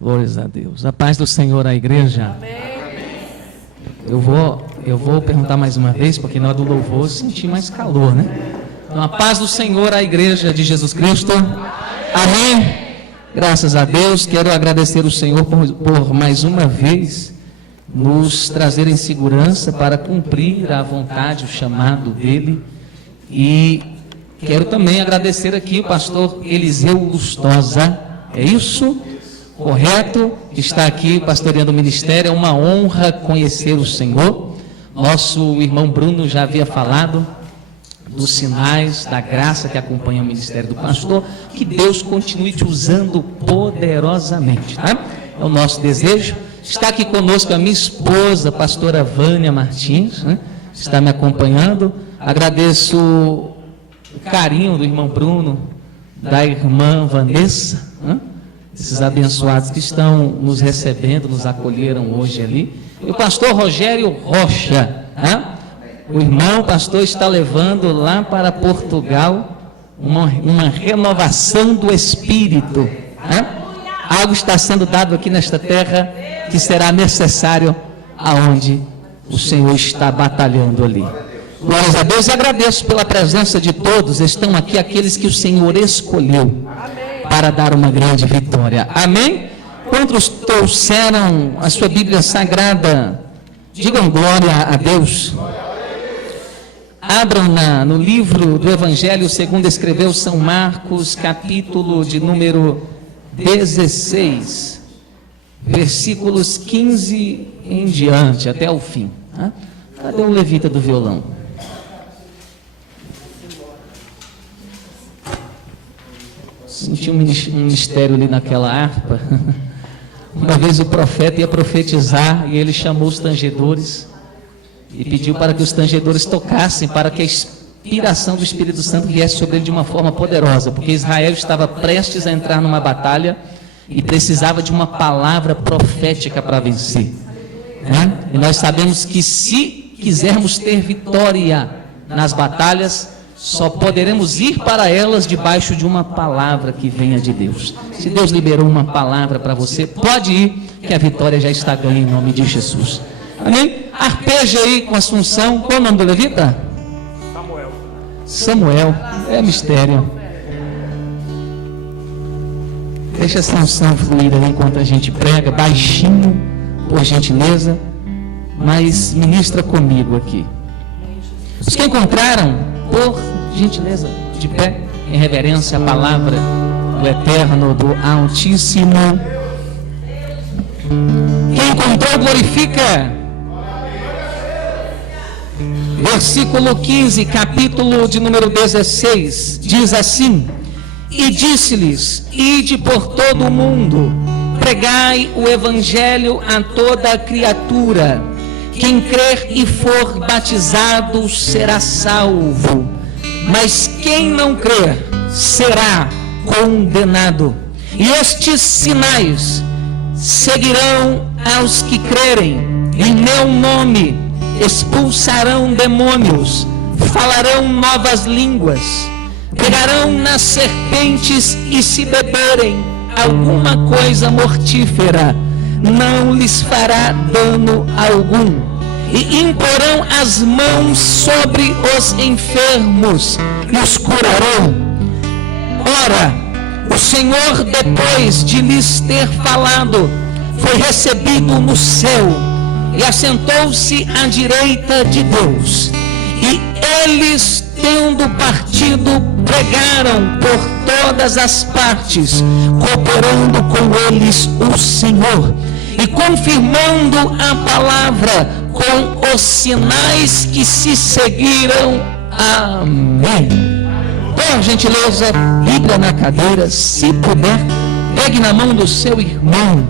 Glórias a Deus. A paz do Senhor à igreja. Eu vou perguntar mais uma vez, porque na hora do louvor eu senti mais calor, né? Então, a paz do Senhor à igreja de Jesus Cristo. Amém. Graças a Deus. Quero agradecer o Senhor por mais uma vez nos trazer em segurança para cumprir a vontade, o chamado dele. E quero também agradecer aqui o pastor Eliseu Lustosa. É isso? Correto? Está aqui pastoreando o ministério. É uma honra conhecer o Senhor. Nosso irmão Bruno já havia falado dos sinais da graça que acompanha o ministério do pastor. Que Deus continue te usando poderosamente, tá? É o nosso desejo. Está aqui conosco a minha esposa, a pastora Vânia Martins, né? Está me acompanhando. Agradeço o carinho do irmão Bruno, da irmã Vanessa, né? Esses abençoados que estão nos recebendo, nos acolheram hoje ali. E o pastor Rogério Rocha, né? O irmão pastor está levando lá para Portugal uma renovação do espírito, né? Algo está sendo dado aqui nesta terra que será necessário aonde o Senhor está batalhando ali. Glórias a Deus. E agradeço pela presença de todos. Estão aqui aqueles que o Senhor escolheu para dar uma grande vitória. Amém? Quantos trouxeram a sua Bíblia Sagrada? Digam glória a Deus. Abram no livro do Evangelho segundo escreveu São Marcos, capítulo de número 16, versículos 15 em diante, até o fim. Cadê o levita do violão? Senti um mistério ali naquela harpa. Uma vez o profeta ia profetizar e ele chamou os tangedores e pediu para que os tangedores tocassem, para que a inspiração do Espírito Santo viesse sobre ele de uma forma poderosa, porque Israel estava prestes a entrar numa batalha e precisava de uma palavra profética para vencer, né? E nós sabemos que se quisermos ter vitória nas batalhas, só poderemos ir para elas debaixo de uma palavra que venha de Deus. Se Deus liberou uma palavra para você, pode ir, que a vitória já está ganha em nome de Jesus. Amém? Arpeja aí com a Assunção. Qual o nome do levita? Samuel. É mistério. Deixa essa unção fluir aí enquanto a gente prega, baixinho, por gentileza, mas ministra comigo aqui. Os que encontraram, por gentileza, de pé, em reverência à palavra do Eterno, do Altíssimo. Quem encontrou, glorifica. Versículo 15, capítulo de número 16, diz assim: E disse-lhes: Ide por todo o mundo, pregai o evangelho a toda a criatura. Quem crer e for batizado será salvo, mas quem não crer será condenado. E estes sinais seguirão aos que crerem. Em meu nome expulsarão demônios, falarão novas línguas, pegarão nas serpentes, e se beberem alguma coisa mortífera, não lhes fará dano algum. E imporão as mãos sobre os enfermos e os curarão. Ora, o Senhor, depois de lhes ter falado, foi recebido no céu e assentou-se à direita de Deus. E eles, tendo partido, pregaram por todas as partes, cooperando com eles o Senhor e confirmando a palavra com os sinais que se seguiram. Amém. Por gentileza, Bíblia na cadeira, se puder, pegue na mão do seu irmão.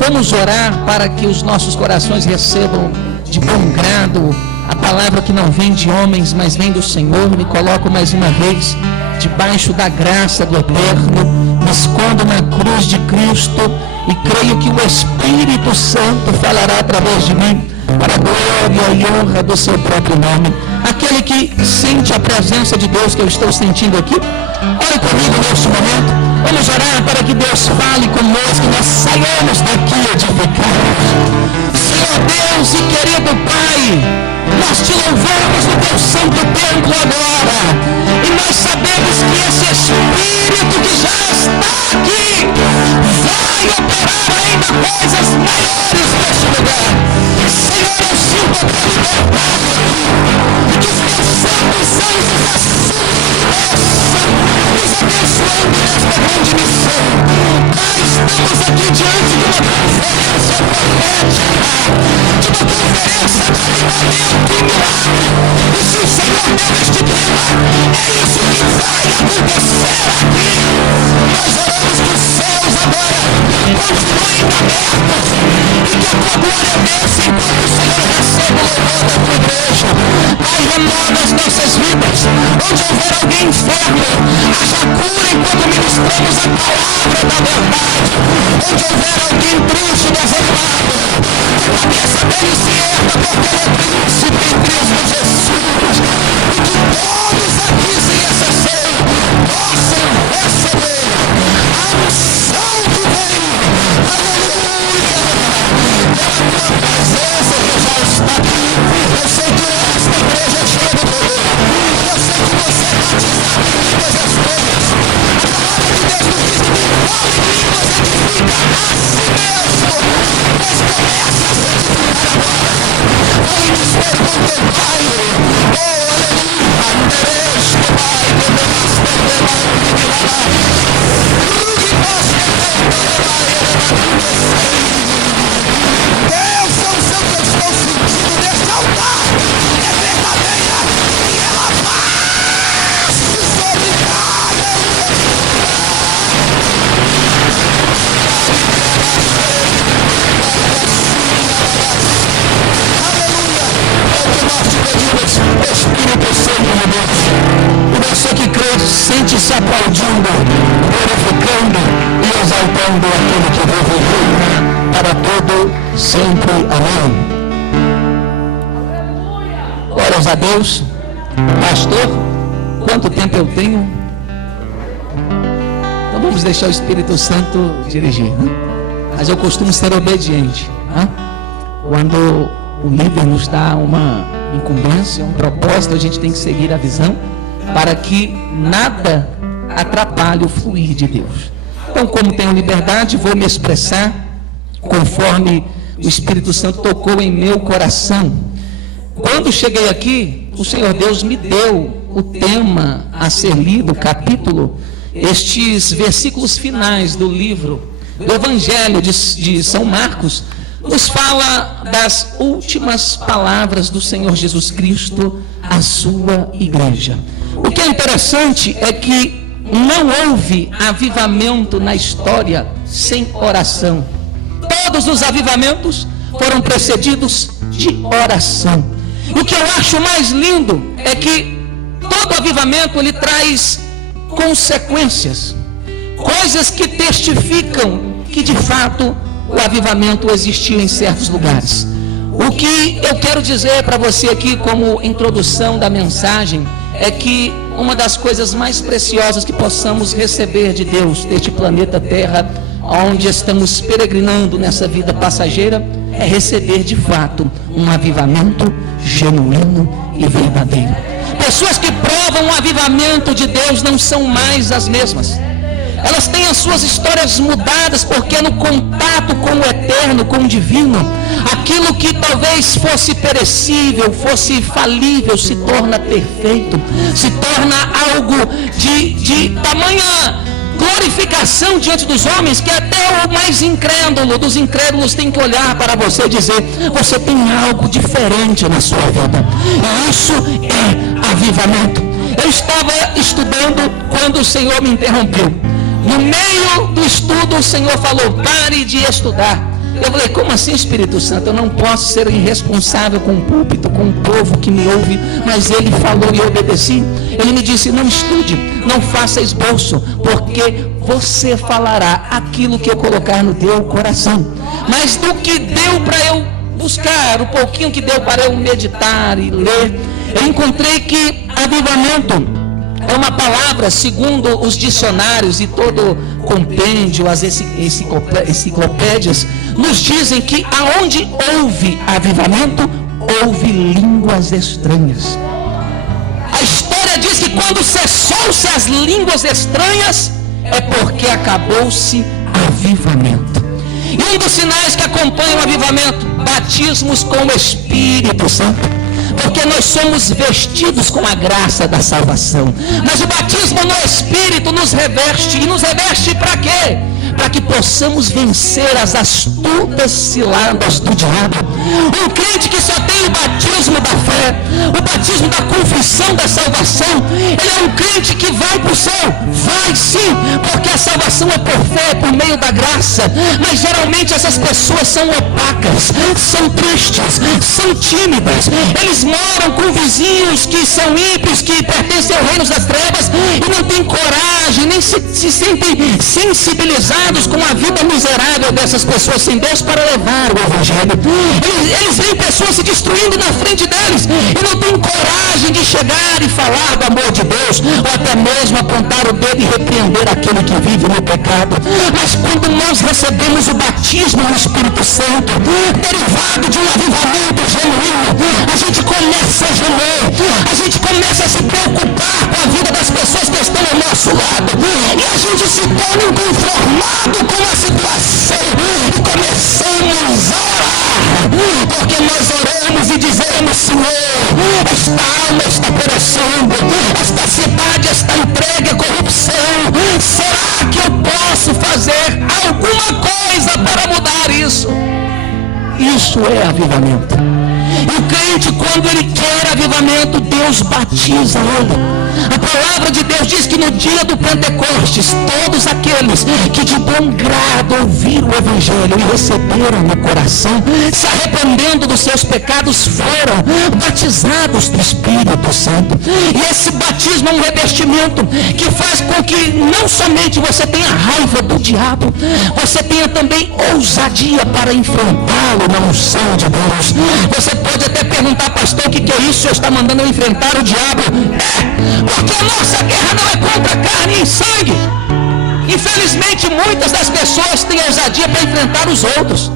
Vamos orar para que os nossos corações recebam de bom grado a palavra que não vem de homens, mas vem do Senhor. Me coloco mais uma vez debaixo da graça do Eterno, me escondo na cruz de Cristo e creio que o Espírito Santo falará através de mim, para a glória e honra do seu próprio nome. Aquele que sente a presença de Deus que eu estou sentindo aqui, ore comigo neste momento. Vamos orar para que Deus fale conosco e nós saiamos daqui edificados. Senhor Deus e querido Pai, nós te louvamos no teu santo templo agora. E nós sabemos que esse Espírito que já está aqui vai operar ainda coisas maiores neste lugar. Senhor, eu sinto a tua liberdade aqui. E que os teus santos anjos assumem nos abençoando nesta grande missão. Pai, estamos aqui diante de uma conferência profética, de uma conferência de avivamento e milagre. E se o Senhor deu este tema, é isso que vai acontecer aqui. Nós oramos que os céus agora continuem abertos e que a tua glória desça enquanto o Senhor recebe o louvor da tua igreja. Pai, renova as nossas vidas. Onde houver alguém enfermo, haja cura enquanto ministramos a palavra da verdade. Onde houver alguém triste, desanimado, que a cabeça dele se erga, porque ele é príncipe em Cristo Jesus. E que todos aqui, sem exceção, possam receber a unção que vem, aleluia, pela tua presença que já está aqui. Eu sei que esta igreja é cheia de poder. Eu sei que você é batizado em línguas estranhas. A palavra de Deus nos diz que fala em línguas edifica a si mesmo. Mas começa a se edificar agora. Vai nos ver com teu Pai. Oh, aleluia. Andereste, Pai, que devaste, devaste, Deus, a unção que eu estou sentindo neste altar é verdadeira e ela vai sobre cada aleluia. É o que nós te pedimos, Espírito Santo de Deus. E você que crê, sente-se aplaudindo, glorificando e exaltando aquele que vive e reina para todo sempre. Amém. Glórias a Deus. Pastor, quanto tempo eu tenho? Então vamos deixar o Espírito Santo dirigir, né? Mas eu costumo ser obediente, né? Quando o líder nos dá uma incumbência, um propósito, a gente tem que seguir a visão para que nada atrapalhe o fluir de Deus. Então, como tenho liberdade, vou me expressar conforme o Espírito Santo tocou em meu coração. Quando cheguei aqui, o Senhor Deus me deu o tema a ser lido, o capítulo, estes versículos finais do livro, do Evangelho de São Marcos, nos fala das últimas palavras do Senhor Jesus Cristo à sua igreja. O que é interessante é que não houve avivamento na história sem oração. Todos os avivamentos foram precedidos de oração. O que eu acho mais lindo é que todo avivamento ele traz consequências, coisas que testificam que de fato o avivamento existiu em certos lugares. O que eu quero dizer para você aqui como introdução da mensagem é que uma das coisas mais preciosas que possamos receber de Deus, deste planeta Terra, onde estamos peregrinando nessa vida passageira, é receber de fato um avivamento genuíno e verdadeiro. Pessoas que provam o avivamento de Deus não são mais as mesmas. Elas têm as suas histórias mudadas, porque no contato com o eterno, com o divino, aquilo que talvez fosse perecível, fosse falível, se torna perfeito, se torna algo de tamanha glorificação diante dos homens, que até o mais incrédulo dos incrédulos tem que olhar para você e dizer: você tem algo diferente na sua vida. E isso é avivamento. Eu estava estudando quando o Senhor me interrompeu. No meio do estudo o Senhor falou: pare de estudar. Eu falei: como assim, Espírito Santo? Eu não posso ser irresponsável com o púlpito, com o povo que me ouve. Mas ele falou e eu obedeci. Ele me disse: não estude, não faça esboço, porque você falará aquilo que eu colocar no teu coração. Mas do que deu para eu buscar, o pouquinho que deu para eu meditar e ler, eu encontrei que avivamento é uma palavra, segundo os dicionários e todo compêndio, as enciclopédias, nos dizem que aonde houve avivamento, houve línguas estranhas. A história diz que quando cessou-se as línguas estranhas, é porque acabou-se avivamento. E um dos sinais que acompanham o avivamento, batismos com o Espírito Santo. Porque nós somos vestidos com a graça da salvação. Mas o batismo no Espírito nos reveste. E nos reveste para quê? Para que possamos vencer as astutas ciladas do diabo. Um crente que só tem o batismo da fé, o batismo da confissão da salvação, ele é um crente que vai para o céu. Vai sim, porque a salvação é por fé, por meio da graça. Mas geralmente essas pessoas são opacas, são tristes, são tímidas. Eles moram com vizinhos que são ímpios, que pertencem ao reino das trevas, e não têm coragem, nem se sentem sensibilizados com a vida miserável dessas pessoas sem Deus para levar o evangelho. Eles veem pessoas se destruindo na frente deles e não têm coragem de chegar e falar do amor de Deus, ou até mesmo apontar o dedo e repreender aquele que vive no pecado. Mas quando nós recebemos o batismo no Espírito Santo, derivado de um avivamento genuíno, a gente começa a gemer, a gente começa a se preocupar com a vida das pessoas que estão ao nosso lado, e a gente se torna inconformado com a situação e começamos a orar, porque nós oramos e dizemos: Senhor, esta alma está perecendo, esta cidade está entregue à corrupção, será que eu posso fazer alguma coisa para mudar isso? Isso é avivamento. E o crente, quando ele quer avivamento, Deus batiza ele. A palavra de Deus diz que no dia do Pentecostes, todos aqueles que de bom grado ouviram o Evangelho e receberam no coração, se arrependendo dos seus pecados, foram batizados do Espírito Santo. E esse batismo é um revestimento que faz com que não somente você tenha raiva do diabo, você tenha também ousadia para enfrentá-lo na unção de Deus. Você pode até perguntar: pastor, o que é isso? O senhor está mandando eu enfrentar o diabo? Porque a nossa guerra não é contra carne e sangue. Infelizmente, muitas das pessoas têm ousadia para enfrentar os outros.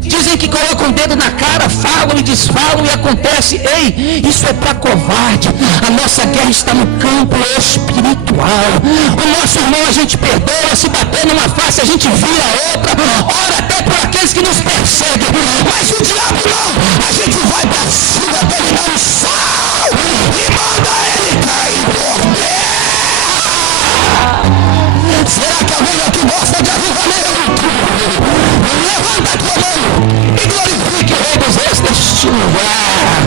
Dizem que colocam o dedo na cara, falam e desfalam e acontece. Ei, isso é para covarde. A nossa guerra está no campo espiritual. O nosso irmão a gente perdoa, se bater numa face a gente vira a outra, ora até por aqueles que nos perseguem. Mas o diabo não, a gente vai para cima dele na unção e manda ele cair por terra. Será que alguém aqui gosta de avivamento? Levanta a tua mão e glorifique o Rei dos Reis deste lugar.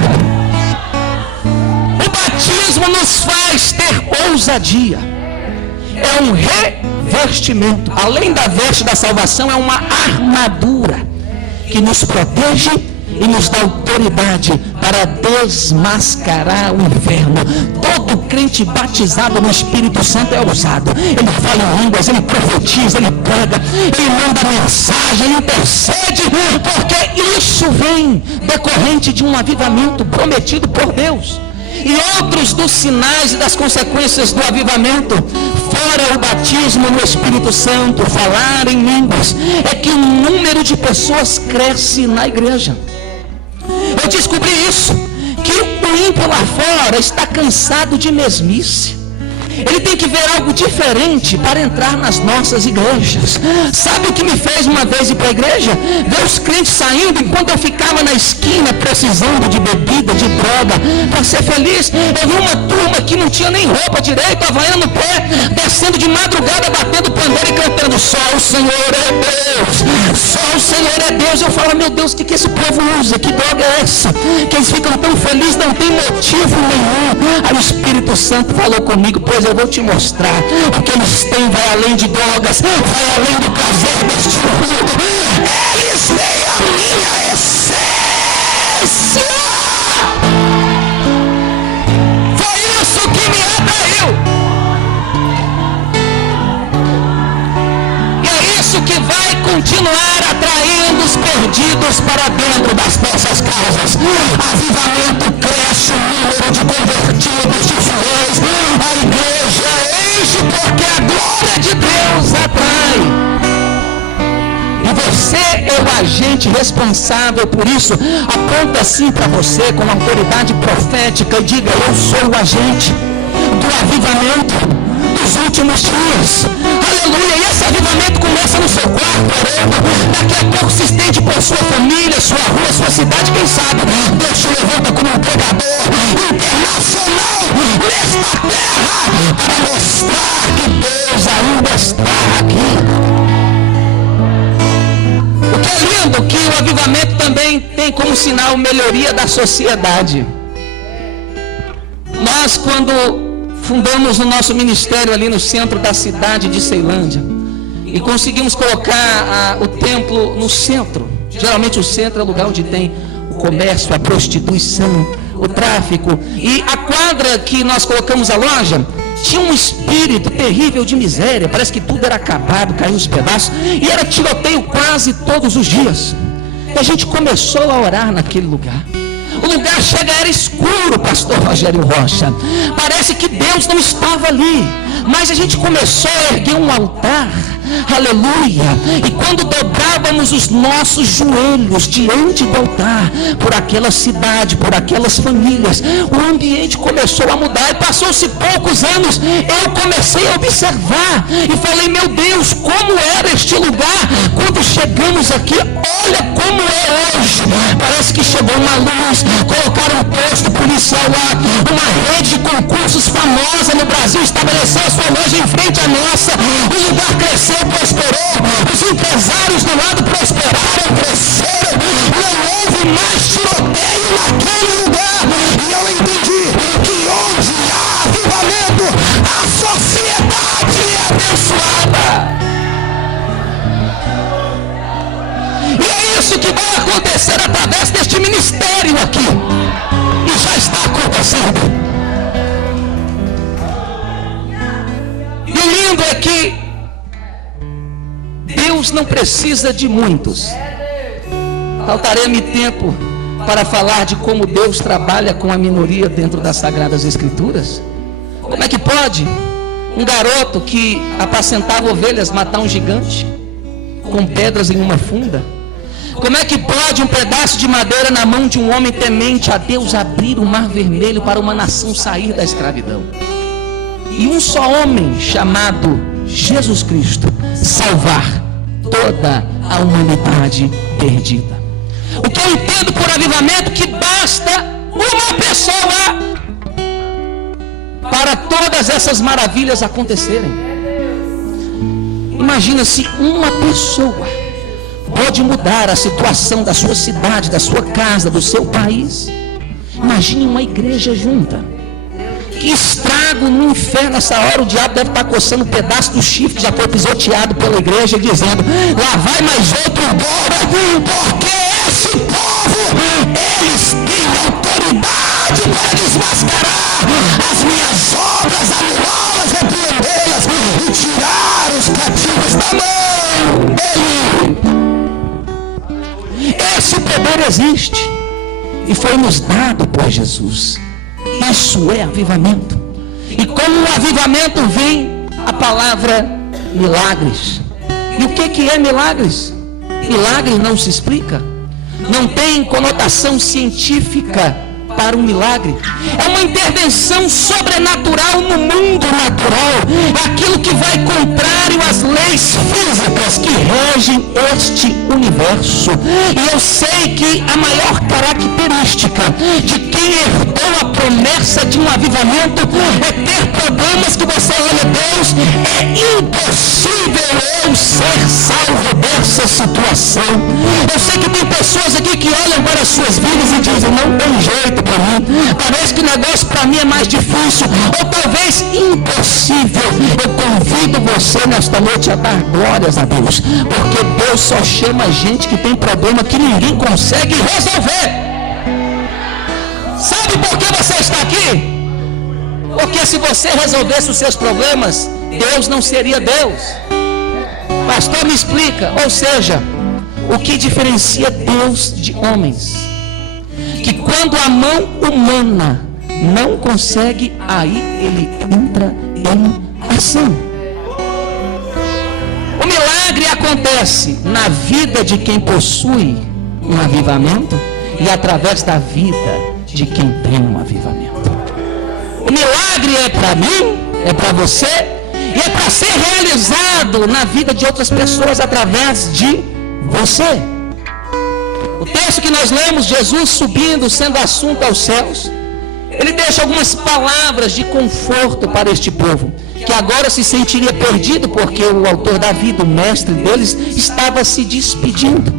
O batismo nos faz ter ousadia. É um revestimento. Além da veste da salvação, é uma armadura que nos protege e nos dá autoridade para desmascarar o inferno. Todo crente batizado no Espírito Santo é ousado. Ele fala em línguas, ele profetiza, ele prega, ele manda mensagem, ele intercede, porque isso vem decorrente de um avivamento prometido por Deus. E outros dos sinais e das consequências do avivamento, fora o batismo no Espírito Santo, falar em línguas, é que o número de pessoas cresce na igreja. Eu descobri isso, que o ímpio lá fora está cansado de mesmice. Ele tem que ver algo diferente para entrar nas nossas igrejas. Sabe o que me fez uma vez ir para a igreja? Ver os crentes saindo enquanto eu ficava na esquina precisando de bebida, de droga, para ser feliz. Eu vi uma turma que não tinha nem roupa direito, havaiana no pé, descendo de madrugada, batendo pandeiro e cantando: só o Senhor é Deus, só o Senhor é Deus. Eu falo: meu Deus, o que esse povo usa? Que droga é essa? Que eles ficam tão felizes, não tem motivo nenhum. Aí o Espírito Santo falou comigo: pois eu vou te mostrar. O que eles têm vai além de drogas, vai além do prazer deste mundo. Eles têm a minha essência. Foi isso que me atraiu. E é isso que vai continuar atraindo os perdidos para dentro das nossas casas. Avivamento cresce o número de convertidos, de fiéis. A igreja enche porque a glória de Deus atrai. E você é o agente responsável por isso. Aponta assim para você com autoridade profética e diga: eu sou o agente do avivamento dos últimos dias. Aleluia. E esse avivamento começa no seu quarto, orando. Daqui a pouco se estende por sua família, sua rua, sua cidade. Quem sabe Deus te levanta como um pregador internacional nesta terra para mostrar que Deus ainda está aqui. O que é lindo, que o avivamento também tem como sinal melhoria da sociedade. Nós, quando fundamos o nosso ministério ali no centro da cidade de Ceilândia, e conseguimos colocar o templo no centro. Geralmente o centro é o lugar onde tem o comércio, a prostituição, o tráfico. E a quadra que nós colocamos a loja tinha um espírito terrível de miséria. Parece que tudo era acabado, caiu os pedaços. E era tiroteio quase todos os dias. E a gente começou a orar naquele lugar. O lugar era escuro, pastor Rogério Rocha. Parece que Deus não estava ali. Mas a gente começou a erguer um altar. Aleluia. E quando dobrávamos os nossos joelhos diante do altar, por aquela cidade, por aquelas famílias, o ambiente começou a mudar. E passou-se poucos anos, eu comecei a observar e falei: meu Deus, como era este lugar quando chegamos aqui? Olha como é hoje. Parece que chegou uma luz, colocaram um posto policial lá, uma rede de concursos famosa no Brasil estabeleceu a sua loja em frente à nossa. O lugar cresceu, prosperou, os empresários do lado prosperaram, cresceram, não houve mais tiroteio naquele lugar. E eu entendi que onde há avivamento, a sociedade é abençoada. E é isso que vai acontecer através deste ministério aqui. E já está acontecendo. E o lindo é que Deus não precisa de muitos. Faltaria-me tempo para falar de como Deus trabalha com a minoria dentro das Sagradas Escrituras. Como é que pode um garoto que apacentava ovelhas matar um gigante com pedras em uma funda? Como é que pode um pedaço de madeira na mão de um homem temente a Deus abrir o mar vermelho para uma nação sair da escravidão? E um só homem chamado Jesus Cristo salvar toda a humanidade perdida. O que eu entendo por avivamento? Que basta uma pessoa para todas essas maravilhas acontecerem. Imagina se uma pessoa pode mudar a situação da sua cidade, da sua casa, do seu país. Imagine uma igreja junta. Que estrago no inferno nessa hora. O diabo deve estar coçando um pedaço do chifre que já foi pisoteado pela igreja, dizendo: lá vai mais outro embora, porque esse povo, eles têm autoridade para desmascarar as minhas obras, anulá-las, repreendê-las e tirar os cativos da mão dele. Esse poder existe e foi nos dado por Jesus. Isso é avivamento. E como o avivamento vem a palavra milagres. E o que é milagres? Milagre não se explica. Não tem conotação científica para um milagre. É uma intervenção sobrenatural no mundo natural. É aquilo que vai contrário às leis físicas que regem este universo. E eu sei que a maior característica de quem herdou a promessa de um avivamento é ter problemas que você olha: Deus, é impossível eu ser salvo dessa situação. Eu sei que tem pessoas aqui que olham para as suas vidas e dizem: não tem jeito para mim, parece que o negócio para mim é mais difícil, ou talvez impossível. Eu convido você nesta noite a dar glórias a Deus, porque Deus só chama gente que tem problema que ninguém consegue resolver. Sabe por que você está aqui? Porque se você resolvesse os seus problemas, Deus não seria Deus. Pastor, me explica. Ou seja, o que diferencia Deus de homens. Que quando a mão humana não consegue, aí ele entra em ação. O milagre acontece na vida de quem possui um avivamento e através da vida de quem tem um avivamento. O milagre é para mim, é para você, e é para ser realizado na vida de outras pessoas através de você. O texto que nós lemos, Jesus subindo, sendo assunto aos céus, ele deixa algumas palavras de conforto para este povo, que agora se sentiria perdido, porque o autor da vida, o mestre deles, estava se despedindo.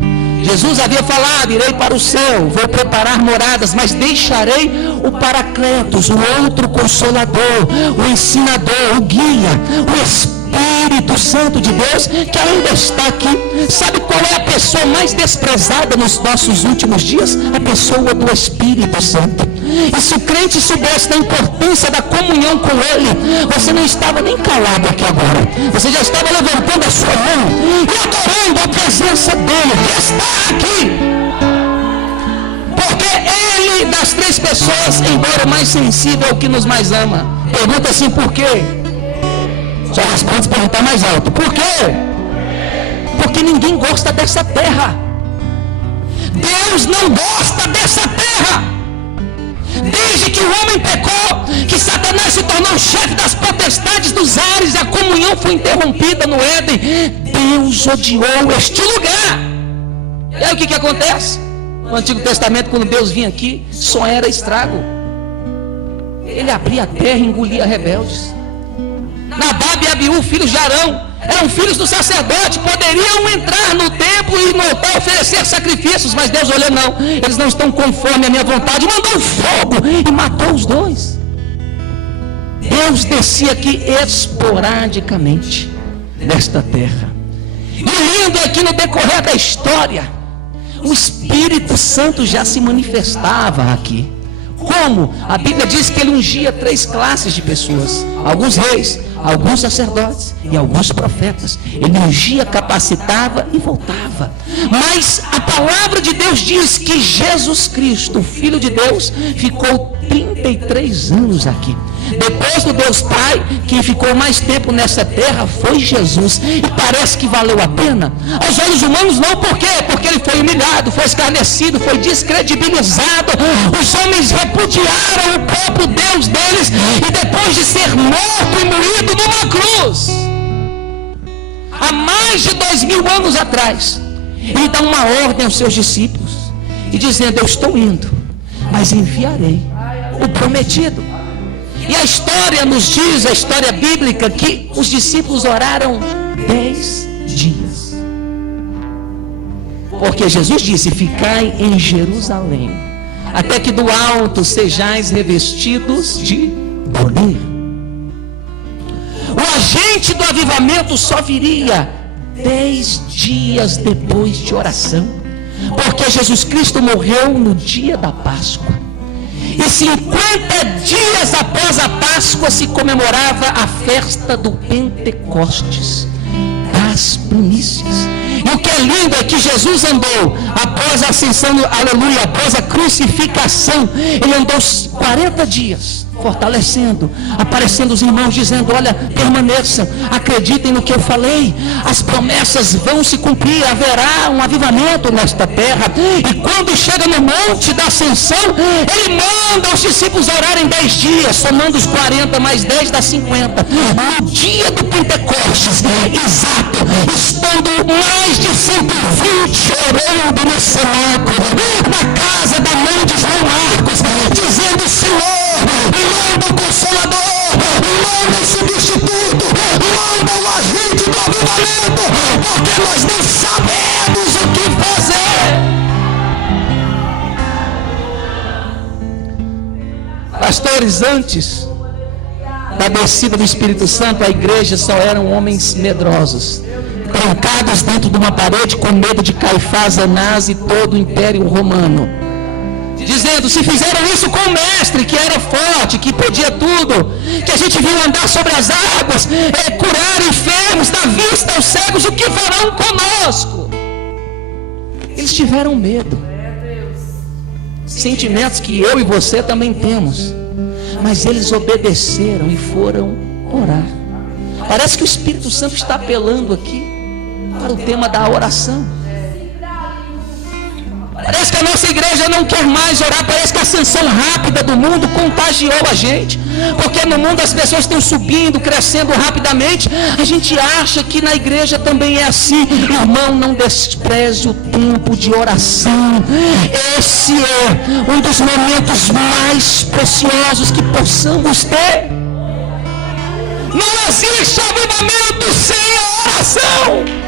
Jesus havia falado: irei para o céu, vou preparar moradas, mas deixarei o Paracletos, o outro Consolador, o Ensinador, o Guia, o Espírito Santo de Deus, que ainda está aqui. Sabe qual é a pessoa mais desprezada nos nossos últimos dias? A pessoa do Espírito Santo. E se o crente soubesse da importância da comunhão com Ele, você não estava nem calado aqui agora. Você já estava levantando a sua mão e adorando a presença dEle, que está aqui. Porque Ele, das três pessoas, embora mais sensível, é o que nos mais ama. Pergunta assim: por quê? Só responde se perguntar mais alto. Por quê? Porque ninguém gosta dessa terra. Deus não gosta dessa terra. Desde que o homem pecou, que Satanás se tornou chefe das potestades dos ares, e a comunhão foi interrompida no Éden, Deus odiou este lugar. E aí o que acontece? No Antigo Testamento, quando Deus vinha aqui, só era estrago. Ele abria a terra e engolia rebeldes. Nadab e Abiú, filhos de Arão, eram filhos do sacerdote, poderiam entrar no templo e no altar oferecer sacrifícios, mas Deus olhou: não, eles não estão conforme a minha vontade, mandou fogo e matou os dois. Deus descia aqui esporadicamente nesta terra. E lindo é que no decorrer da história, o Espírito Santo já se manifestava aqui. Como? A Bíblia diz que ele ungia três classes de pessoas: alguns reis, alguns sacerdotes e alguns profetas. Ele ungia, capacitava e voltava. Mas a palavra de Deus diz que Jesus Cristo, o Filho de Deus, ficou 33 anos aqui. Depois do Deus Pai, quem ficou mais tempo nessa terra foi Jesus. E parece que valeu a pena? Aos olhos humanos não. Por quê? Porque ele foi humilhado, foi escarnecido, foi descredibilizado. Os homens repudiaram o próprio Deus deles, e depois de ser morto e moído numa cruz, há mais de 2000 anos atrás, ele dá uma ordem aos seus discípulos, e dizendo: eu estou indo, mas enviarei o prometido. E a história nos diz, a história bíblica, que os discípulos oraram 10 dias. Porque Jesus disse: ficai em Jerusalém, até que do alto sejais revestidos de poder. O agente do avivamento só viria 10 dias depois de oração, porque Jesus Cristo morreu no dia da Páscoa. E 50 dias após a Páscoa se comemorava a festa do Pentecostes, das primícias. E o que é lindo é que Jesus andou, após a ascensão, aleluia, após a crucificação, ele andou 40 dias, fortalecendo, aparecendo os irmãos, dizendo: olha, permaneçam, acreditem no que eu falei, as promessas vão se cumprir, haverá um avivamento nesta terra. E quando chega no monte da ascensão, ele manda os discípulos orarem 10 dias, somando os 40 mais 10 dá 50. No dia do Pentecostes, exato, estando mais de 120 orando no cenáculo, na casa da mãe de João Marcos, dizendo: Senhor, manda o Consolador, manda o substituto, manda o agente do avivamento, porque nós não sabemos o que fazer. Pastores, antes da descida do Espírito Santo, a igreja só eram homens medrosos, trancados dentro de uma parede com medo de Caifás, Anás e todo o Império Romano, dizendo: se fizeram isso com o mestre, que era forte, que podia tudo, que a gente viu andar sobre as águas, curar enfermos, dar vista aos cegos, o que farão conosco? Eles tiveram medo. Sentimentos que eu e você também temos. Mas eles obedeceram e foram orar. Parece que o Espírito Santo está apelando aqui para o tema da oração. Parece que a nossa igreja não quer mais orar. Parece que a ascensão rápida do mundo contagiou a gente. Porque no mundo as pessoas estão subindo, crescendo rapidamente. A gente acha que na igreja também é assim. Irmão, não despreze o tempo de oração. Esse é um dos momentos mais preciosos que possamos ter. Não existe avivamento sem a oração.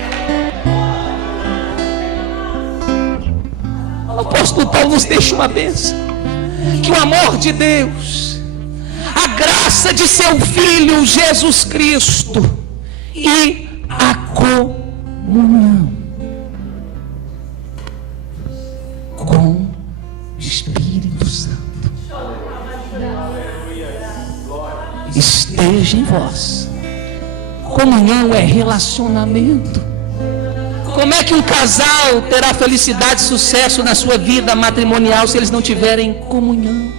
O apóstolo Paulo nos deixa uma bênção, que o amor de Deus, a graça de seu Filho Jesus Cristo e a comunhão com o Espírito Santo esteja em vós. Comunhão é relacionamento. Como é que um casal terá felicidade e sucesso na sua vida matrimonial se eles não tiverem comunhão?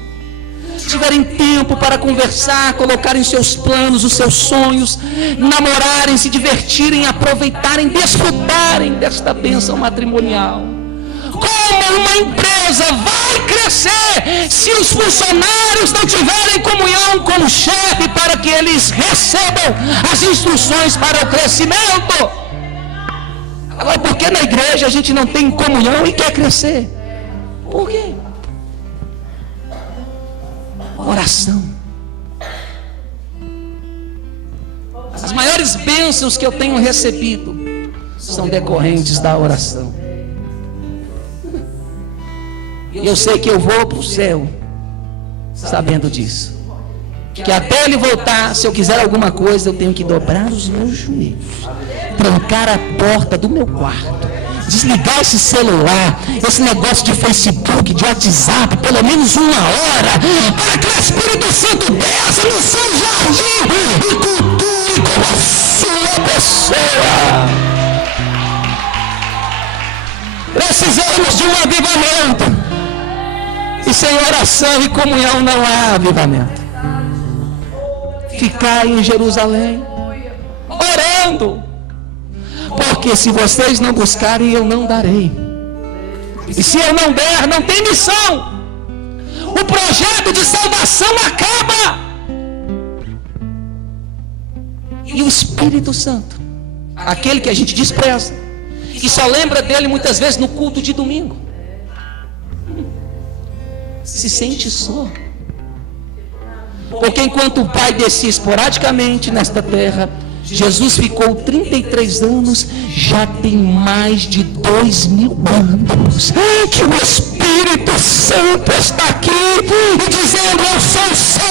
Se tiverem tempo para conversar, colocarem seus planos, os seus sonhos, namorarem, se divertirem, aproveitarem, desfrutarem desta bênção matrimonial. Como uma empresa vai crescer se os funcionários não tiverem comunhão com o chefe para que eles recebam as instruções para o crescimento? Agora, por que na igreja a gente não tem comunhão e quer crescer? Por quê? Oração. As maiores bênçãos que eu tenho recebido são decorrentes da oração. E eu sei que eu vou para o céu sabendo disso. Que até ele voltar, se eu quiser alguma coisa, eu tenho que dobrar os meus joelhos, trancar a porta do meu quarto, desligar esse celular, esse negócio de Facebook, de WhatsApp, pelo menos 1 hora, para que o Espírito Santo desça no seu jardim e cultue com a sua pessoa. Precisamos de um avivamento. E sem oração e comunhão não há avivamento. Ficar em Jerusalém orando, porque se vocês não buscarem, eu não darei. E se eu não der, não tem missão. O projeto de salvação acaba. E o Espírito Santo, aquele que a gente despreza, que só lembra dele muitas vezes no culto de domingo, se sente só. Porque enquanto o Pai descia esporadicamente nesta terra, Jesus ficou 33 anos, já tem mais de 2000 anos que o Espírito Santo está aqui e dizendo: eu sou o seu,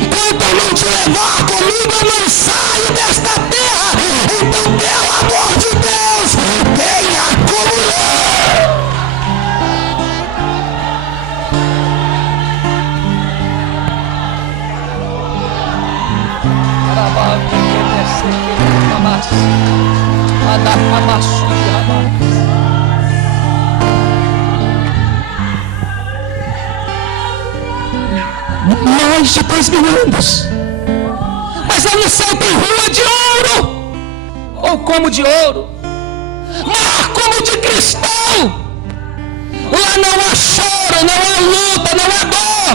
enquanto eu não te levar comigo, eu não saio desta terra. Então, pelo amor de Deus, tenha comunhão. Mais de 2000 anos. Mas lá no céu tem rua de ouro, ou como de ouro, mar como de cristal. Lá não há choro, não há luta, não há dor.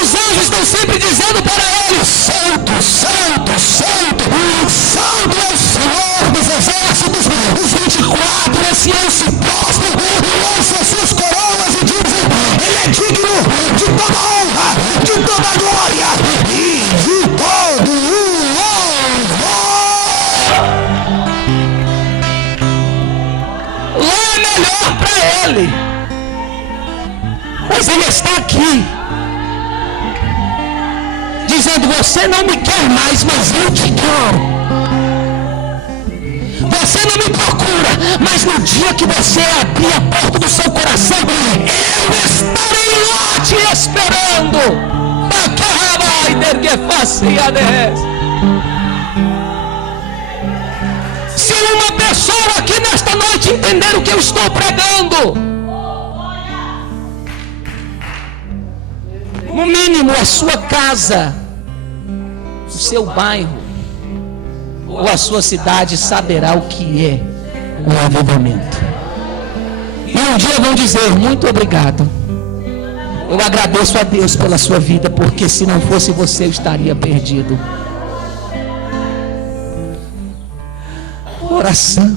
Os anjos estão sempre dizendo para ele: santo, santo, santo, santo é o Senhor dos exércitos. Os 24 anciãos se prostram e lançam suas coroas e dizem: ele é digno de toda honra, de toda glória e de todo louvor. Lá é melhor para ele, mas ele está aqui dizendo: você não me quer mais, mas eu te quero. Você não me procura, mas no dia que você abrir a porta do seu coração, eu estarei lá te esperando. Se uma pessoa pessoa aqui nesta noite entender o que eu estou pregando. No mínimo a sua casa, o seu bairro ou a sua cidade saberá o que é o avivamento. E um dia vão dizer: muito obrigado, eu agradeço a Deus pela sua vida, porque se não fosse você eu estaria perdido. Oração.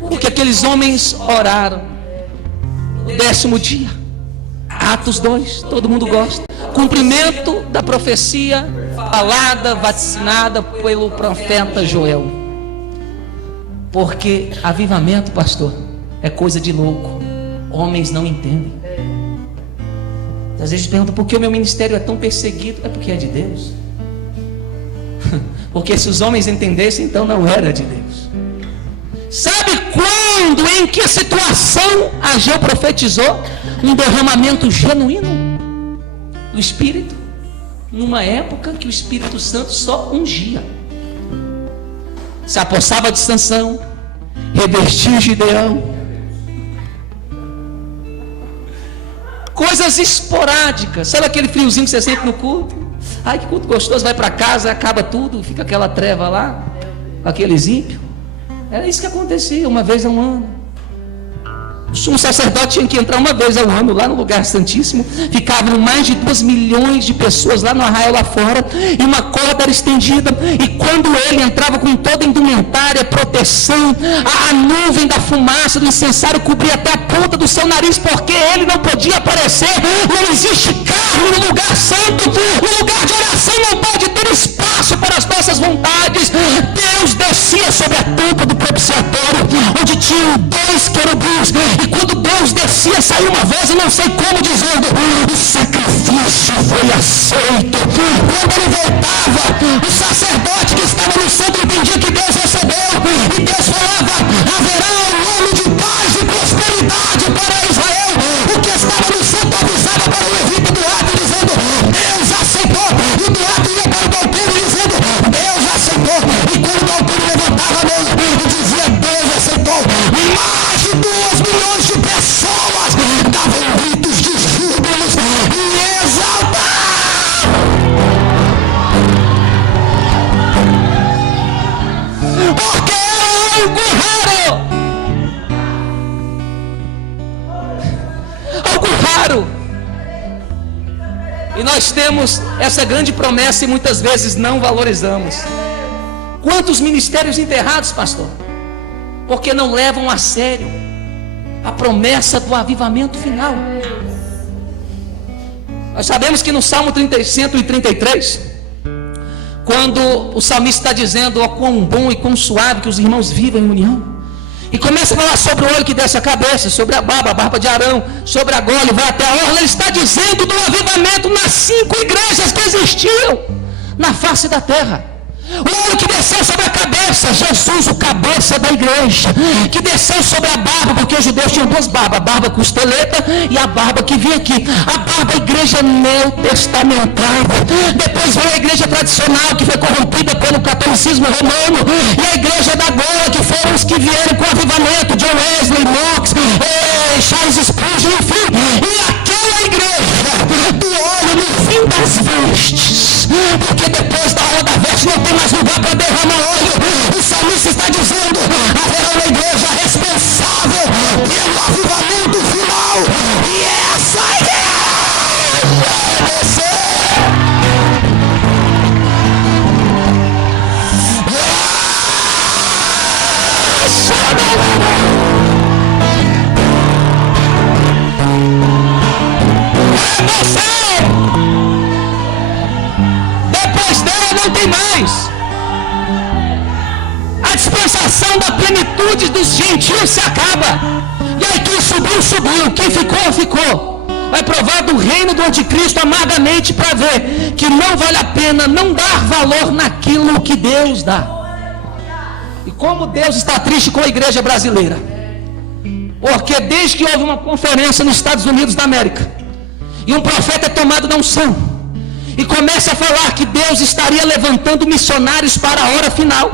Porque aqueles homens oraram no 10º dia. Atos 2, todo mundo gosta. Cumprimento da profecia falada, vaticinada pelo profeta Joel. Porque avivamento, pastor, é coisa de louco. Homens não entendem. Às vezes perguntam: por que o meu ministério é tão perseguido? É porque é de Deus. Porque se os homens entendessem, então não era de Deus. Sabe quando, em que situação Ageu profetizou um derramamento genuíno do Espírito? Numa época que o Espírito Santo só ungia. Se apossava de Sansão, revestia Gideão. Coisas esporádicas. Sabe aquele friozinho que você sente no culto? Ai, que culto gostoso, vai para casa, acaba tudo, fica aquela treva lá, aqueles ímpios. Era isso que acontecia uma vez ao ano. O sumo sacerdote tinha que entrar uma vez ao ano lá no lugar santíssimo. Ficavam mais de 2 milhões de pessoas lá no arraial lá fora, e uma corda era estendida, e quando ele entrava com toda a indumentária, proteção, a nuvem da fumaça do incensário cobria até a ponta do seu nariz, porque ele não podia aparecer. Não existe carne no lugar santo. No lugar de oração não pode ter espaço para as nossas vontades. Deus descia sobre a tampa do propiciatório, onde tinham 2 querubins. E quando Deus descia, saiu uma voz, eu não sei como, dizendo: o sacrifício foi aceito. Quando ele voltava, o sacerdote que estava no centro entendia que Deus recebeu. E Deus falava: haverá um ano de paz e prosperidade para Israel. O que estava no centro avisava para o levita do ato, dizendo: Deus aceitou. E o do ato ia para o doutor dizendo: Deus aceitou. E quando o doutor levantava a mão e dizia: Deus aceitou, mais de 2 milhões de pessoas davam gritos de júbilos e exaltavam. Porque é algo raro. Algo raro. E nós temos essa grande promessa e muitas vezes não valorizamos. Quantos ministérios enterrados, pastor? Porque não levam a sério a promessa do avivamento final. Nós sabemos que no Salmo 133, quando o salmista está dizendo: ó, quão bom e quão suave que os irmãos vivem em união, e começa a falar sobre o olho que desce a cabeça, sobre a barba de Arão, sobre a gola e vai até a orla. Ele está dizendo do avivamento nas 5 igrejas que existiam na face da terra. O olho que desceu sobre a cabeça, Jesus, o cabeça da igreja, que desceu sobre a barba, porque os judeus tinham 2 barbas: a barba costeleta e a barba que vinha aqui. A barba, a igreja neotestamental. Depois veio a igreja tradicional, que foi corrompida pelo catolicismo romano, e a igreja da gola, que foram os que vieram com o avivamento: John Wesley, Knox, Charles Spurgeon, enfim. E aquela igreja do óleo no fim das vestes, porque depois da hora da veste não tem mais lugar para derramar óleo. O salmista está dizendo: haverá uma igreja responsável pelo avivamento final, e essa igreja é você. Depois dela não tem mais. A dispensação da plenitude dos gentios se acaba. E aí quem subiu, quem ficou. Vai provar do reino do anticristo amargamente para ver que não vale a pena não dar valor naquilo que Deus dá. E como Deus está triste com a igreja brasileira, porque desde que houve uma conferência nos Estados Unidos da América, e um profeta é tomado da unção, e começa a falar que Deus estaria levantando missionários para a hora final,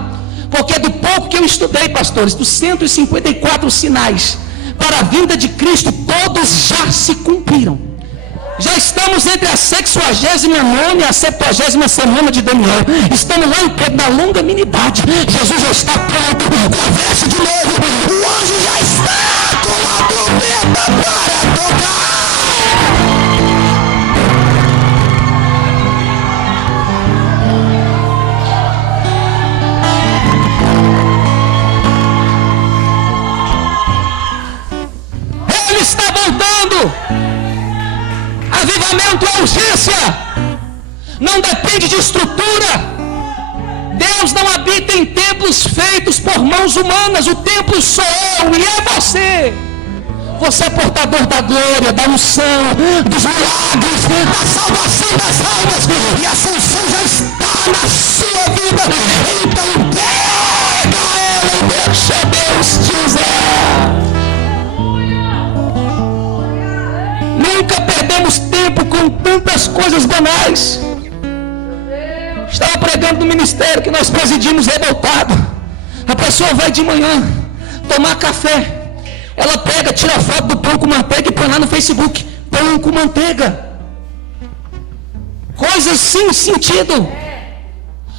Porque do pouco que eu estudei, pastores, dos 154 sinais para a vinda de Cristo, todos já se cumpriram. Já estamos entre a 69ª e a 70ª semana de Daniel. Estamos lá em Pedro, na longanimidade. Jesus já está pronto, com a veste de novo. O anjo já está com a trombeta para tocar. Ele está voltando. Avivamento é urgência, não depende de estrutura. Deus não habita em templos feitos por mãos humanas. O templo sou eu e é você. Você é portador da glória, da unção, dos milagres, da salvação das almas, e a solução já está na sua vida. Então pega ela e deixa Deus te usar. Nunca perdemos tempo com tantas coisas banais. Estava pregando no ministério que nós presidimos revoltado. A pessoa vai de manhã tomar café. Ela pega, tira a foto do pão com manteiga e põe lá no Facebook. Pão com manteiga. Coisas sem sentido.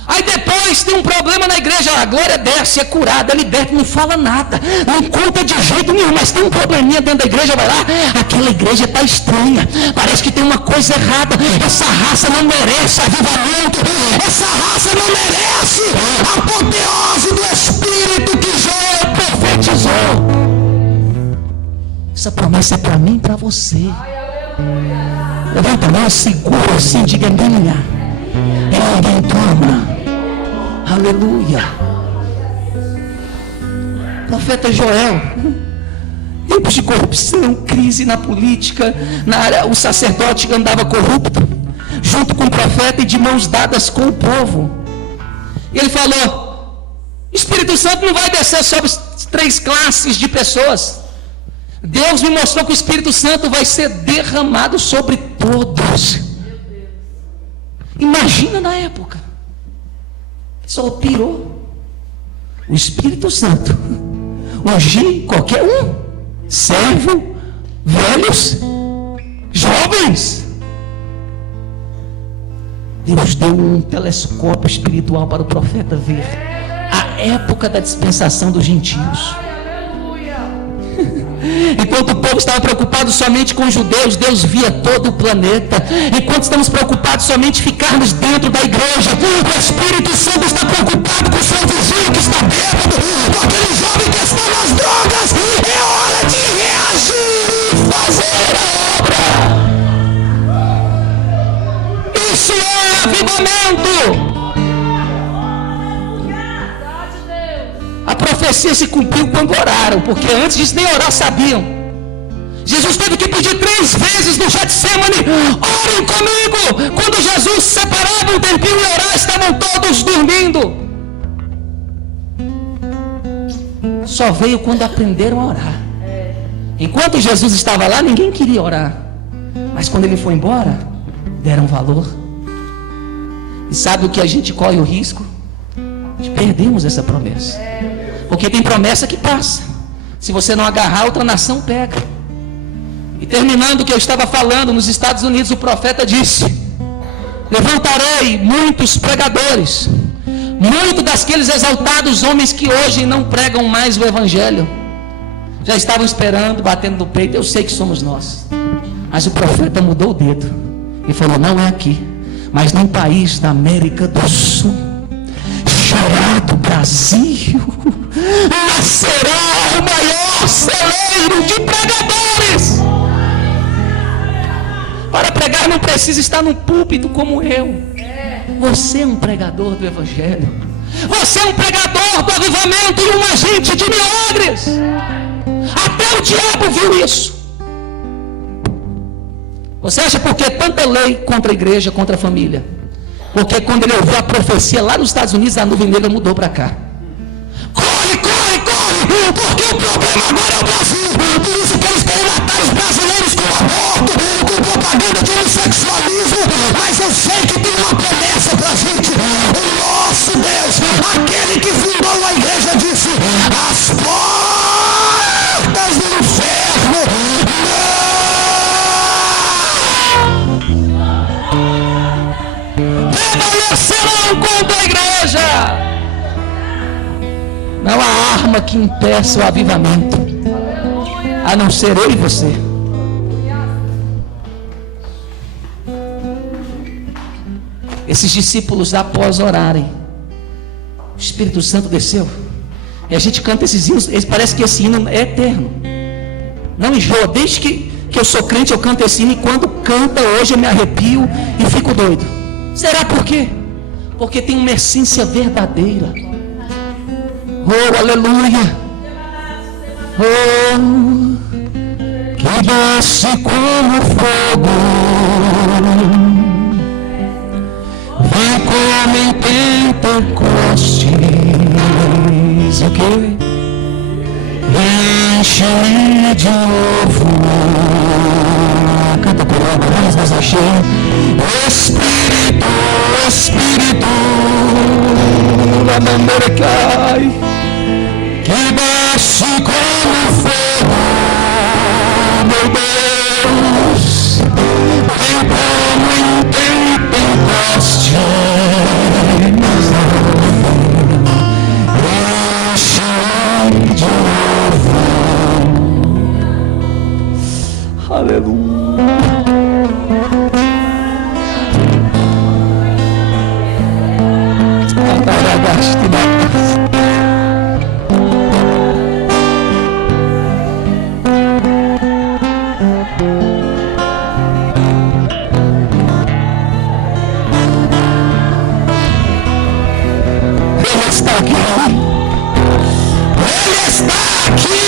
Aí depois tem um problema na igreja. A glória desce, é curada, é liberta, não fala nada, não conta de jeito nenhum. Mas tem um probleminha dentro da igreja, vai lá. Aquela igreja está estranha, parece que tem uma coisa errada. Essa raça não merece avivamento. Essa raça não merece a apoteose do Espírito que Joel profetizou. Essa promessa é para mim e para você. Levanta a mão, segura assim, diga minha. Ninguém toma. Aleluia. Profeta Joel. Tempos de corrupção, crise na política, na área, o sacerdote andava corrupto, junto com o profeta e de mãos dadas com o povo. E ele falou: Espírito Santo não vai descer sobre 3 classes de pessoas. Deus me mostrou que o Espírito Santo vai ser derramado sobre todos. Imagina na época. Só pirou. O Espírito Santo ungir qualquer um. Servo, velhos, jovens. Deus deu um telescópio espiritual para o profeta ver a época da dispensação dos gentios. Enquanto o povo estava preocupado somente com os judeus, Deus via todo o planeta. Enquanto estamos preocupados somente em ficarmos dentro da igreja, o Espírito Santo está preocupado com o seu vizinho que está bêbado, com aquele jovem que está nas drogas. É hora de reagir e fazer a obra. Isso é avivamento. A profecia se cumpriu quando oraram, porque antes disso nem orar sabiam. Jesus teve que pedir 3 vezes no Getsemane: orem comigo. Quando Jesus separava um tempinho e orar, estavam todos dormindo. Só veio quando aprenderam a orar. Enquanto Jesus estava lá, ninguém queria orar. Mas quando ele foi embora, deram valor. E sabe o que a gente corre o risco? Perdemos essa promessa. Porque tem promessa que passa. Se você não agarrar, outra nação pega. E terminando o que eu estava falando, nos Estados Unidos o profeta disse: levantarei muitos pregadores, muitos daqueles exaltados homens que hoje não pregam mais o evangelho. Já estavam esperando, batendo no peito. Eu sei que somos nós. Mas o profeta mudou o dedo e falou: não é aqui, mas num país da América do Sul, chamado Brasil, nascerá o maior celeiro de pregadores. Para pregar não precisa estar num púlpito como eu. Você é um pregador do evangelho. Você é um pregador do avivamento e um agente de milagres. Até o diabo viu isso. Você acha por que tanta lei contra a igreja, contra a família? Porque quando ele ouviu a profecia lá nos Estados Unidos, a nuvem negra mudou para cá. Corre, corre, corre, porque o problema agora é o Brasil. Por isso que eles querem matar os brasileiros com aborto, com propaganda de homossexualismo. Mas eu sei que tem uma promessa para a gente. O nosso Deus, aquele que fundou a arma que impeça o avivamento, a não ser eu e você. Esses discípulos, após orarem, o Espírito Santo desceu. E a gente canta esses hinos, parece que esse hino é eterno. Não enjoa, desde que eu sou crente eu canto esse hino. E quando canta hoje eu me arrepio e fico doido. Será por quê? Porque tem uma essência verdadeira. Oh, aleluia. Oh, que desce como fogo, vem como em Pentecostes. O que? Enche de novo. Canta com a mas achei. Espírito, Espírito, a maneira que cai, que desce como fogo, meu Deus, vem como em Pentecostes. Enche de novo. Aleluia. Ele está aqui. Ele está aqui.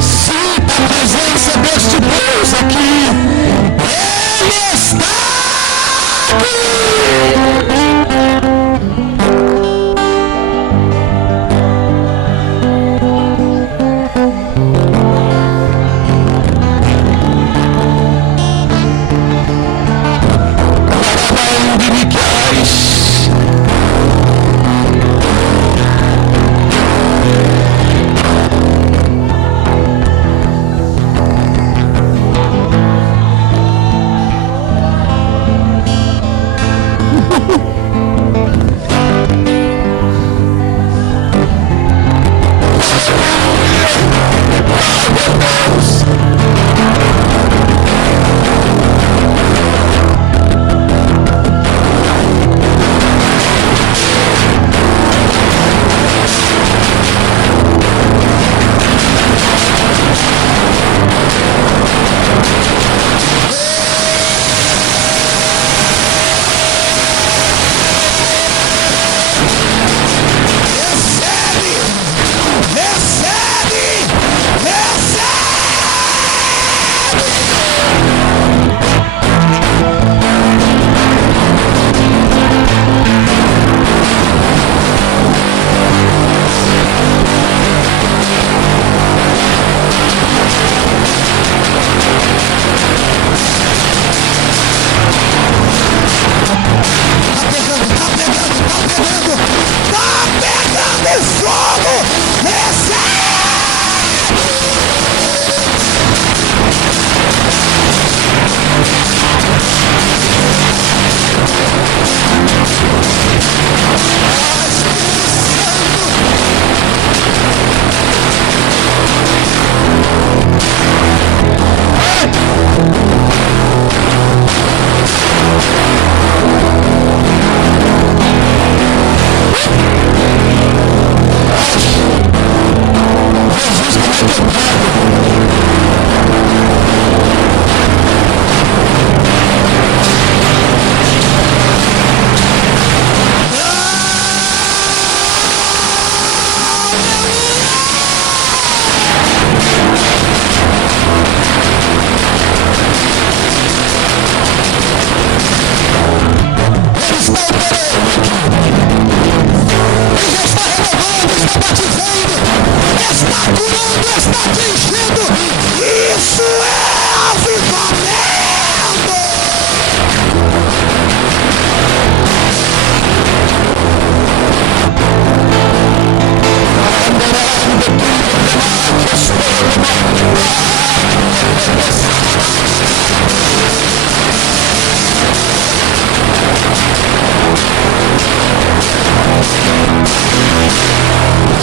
Sinta a presença deste Deus aqui. Ele está aqui.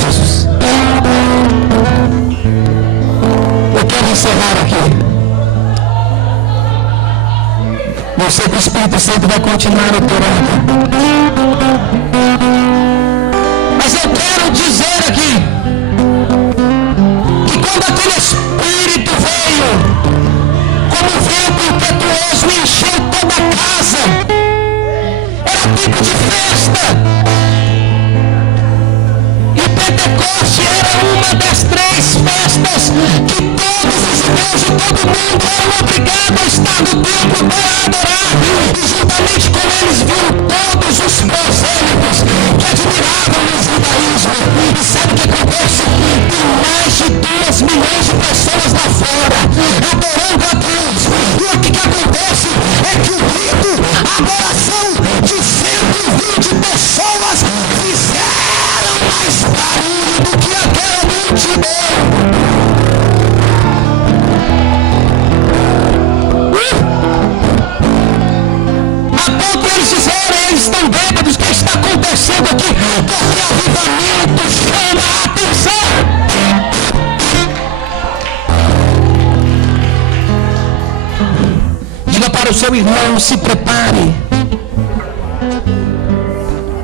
Jesus. eu sei que o Espírito Santo vai continuar operando. Mas eu quero dizer aqui que quando aquele Espírito veio, como vento impetuoso, encheu toda a casa, era tipo de festa. E Pentecoste era uma das 3 festas que todos os judeus e todo mundo eram obrigados a estar no templo para adorar. E juntamente com eles viram todos os prosélitos que admiravam o judaísmo. E sabe o que acontece? Tem mais de 2 milhões de pessoas lá fora adorando a Deus. E o que acontece é que o grito, a adoração de 120 pessoas fizeram mais barulho do que aquela multidão. A ponto de eles dizerem, eles estão bêbados, o que está acontecendo aqui? Porque avivamento chama a atenção. Diga para o seu irmão, se prepare.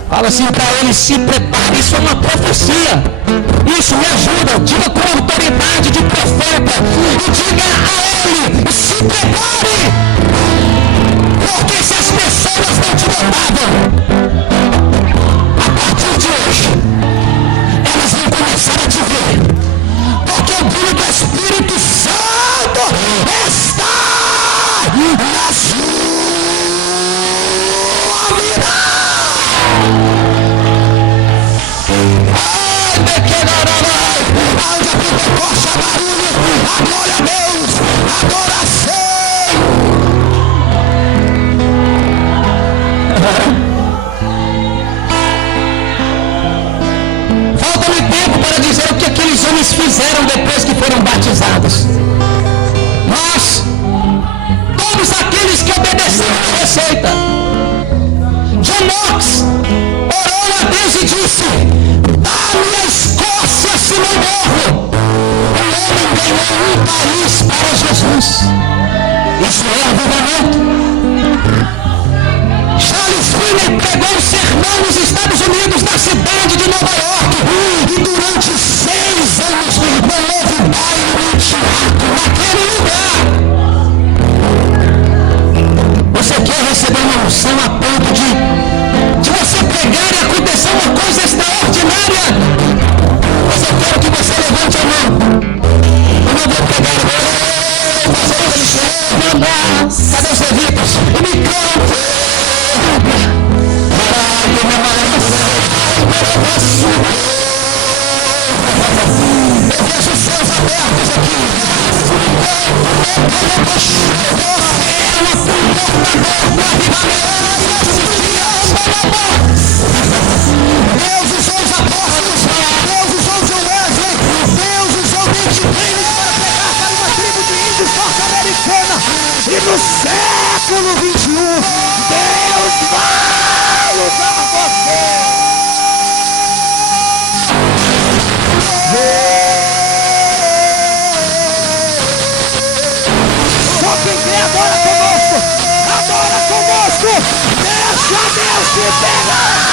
Fala assim para ele, se prepare, isso é uma profecia. Isso me ajuda, diga com autoridade de profeta. E diga a ele, se prepare. Porque se as pessoas não te notavam, a partir de hoje, elas vão começar a te ver. Porque o brilho do Espírito Santo está na sua vida. Onde a Pentecoste é barulho, adore a Deus, adoração. Falta-me tempo para dizer o que aqueles homens fizeram depois que foram batizados. Mas todos aqueles que obedeceram a receita, John Knox orou a Deus e disse: dá-me a Escócia se não morro. O homem ganhou um país para Jesus. Isso é avivamento. Charles Finney pregou um sermão nos Estados Unidos, na cidade de Nova York, e durante 6 anos não houve baile nem teatro naquele lugar. Você quer receber uma unção a ponto de você pregar e acontecer uma coisa extraordinária? Mas eu quero que você levante a mão. Eu não vou pregar, eu vou fazer isso. Cadê os levitas? O microfone. Eu vejo os céus abertos aqui. Deus usou os apóstolos, Deus usou o John Wesley, Deus usou o Dente Prince para pregar para uma tribo de índios norte-americana. E no século 21, Deus vai usar você. Só quem crê adora conosco, deixa Deus te pegar.